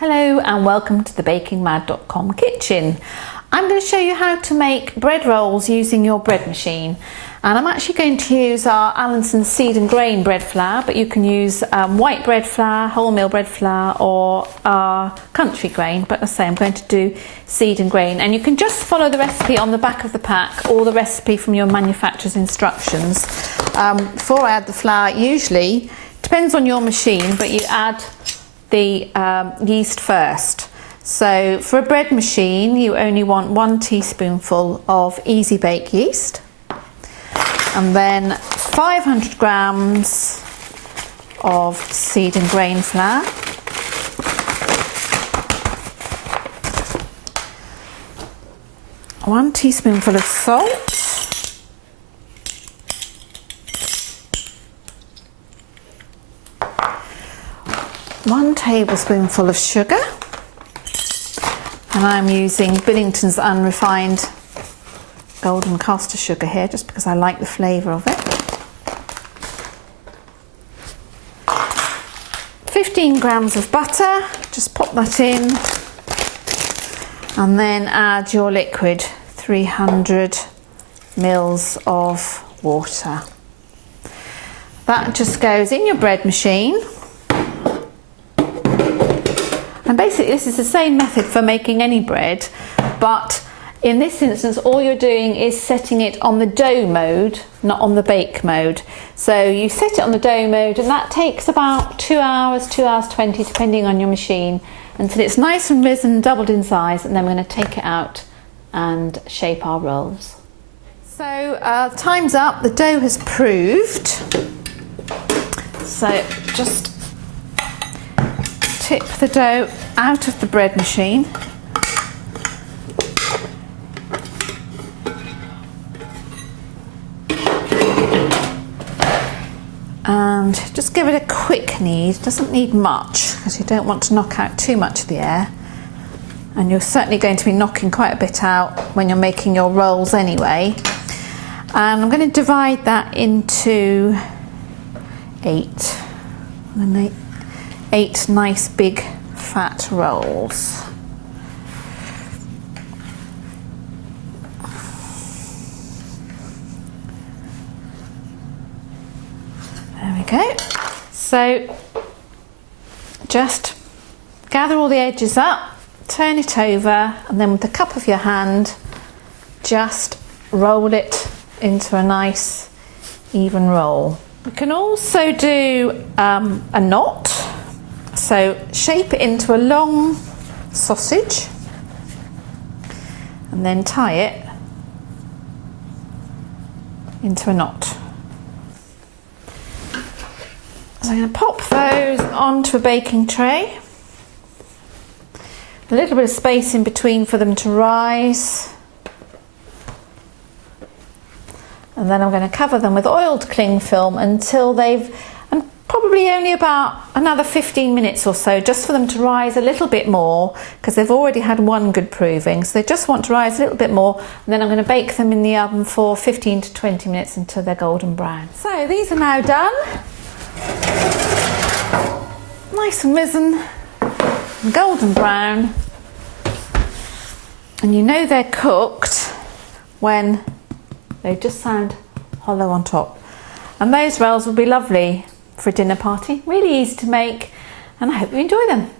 Hello and welcome to the bakingmad.com kitchen. I'm going to show you how to make bread rolls using your bread machine, and I'm actually going to use our Allinson seed and grain bread flour, but you can use white bread flour, wholemeal bread flour, or country grain, but as I say, I'm going to do seed and grain, and you can just follow the recipe on the back of the pack or the recipe from your manufacturer's instructions. Before I add the flour, usually depends on your machine, but you add the yeast first. So for a bread machine you only want 1 teaspoonful of easy bake yeast, and then 500 grams of seed and grain flour, one teaspoonful of salt, 1 tablespoonful of sugar, and I'm using Billington's Unrefined golden caster sugar here just because I like the flavour of it. 15 grams of butter, just pop that in, and then add your liquid, 300 mils of water. That just goes in your bread machine. And basically this is the same method for making any bread, but in this instance all you're doing is setting it on the dough mode, not on the bake mode. So you set it on the dough mode, and that takes about 2 hours, 2 hours 20 depending on your machine, until it's nice and risen, doubled in size, and then we're going to take it out and shape our rolls. So time's up, the dough has proved, so just tip the dough out of the bread machine and just give it a quick knead. Doesn't need much because you don't want to knock out too much of the air, and you're certainly going to be knocking quite a bit out when you're making your rolls anyway. And I'm going to divide that into 8 nice big fat rolls. There we go. So just gather all the edges up, turn it over, and then with the cup of your hand just roll it into a nice even roll. You can also do a knot. So shape it into a long sausage and then tie it into a knot. So I'm going to pop those onto a baking tray. A little bit of space in between for them to rise. And then I'm going to cover them with oiled cling film until they've, and probably only about another 15 minutes or so, just for them to rise a little bit more, because they've already had one good proving, so they just want to rise a little bit more, and then I'm going to bake them in the oven for 15 to 20 minutes until they're golden brown. So these are now done, nice and risen and golden brown, and you know they're cooked when they just sound hollow on top. And those rolls will be lovely for a dinner party. Really easy to make, and I hope you enjoy them.